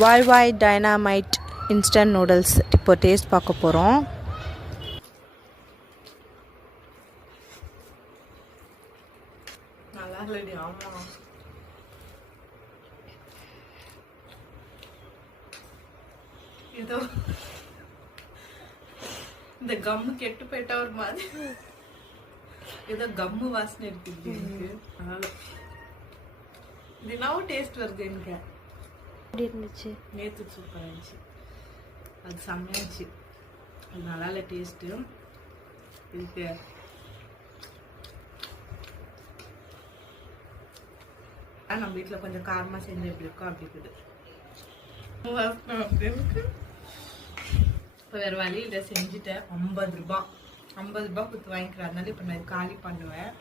வாய் வாய் டைனாமைட் instant noodles இப்போ taste பார்க்க போகிறோம். நல்லா இல்லடி. ஆமாம், ஏதோ இந்த கம்மு கெட்டு போயிட்டா ஒரு மாதிரி ஏதோ கம்மு வாசனை இருக்குது எனக்கு. அதனால இது நான் டேஸ்ட் வருது எனக்கு. எப்படி இருந்துச்சு? நேற்று சூப்பராக இருந்துச்சு. அது செம்மையாச்சு. அது நல்லா இல்லை டேஸ்ட்டு. இதுக்கு நம்ம வீட்டில் கொஞ்சம் காரமாக செஞ்சு எப்படி இருக்கோ அப்படி இருக்குது. அப்படி இருக்கு. இப்போ வேறு வழி இதை செஞ்சுட்டேன். 50 ரூபா கொடுத்து வாங்கிக்கிறேன். அதனால இப்போ நான் காலி பண்ணுவேன்.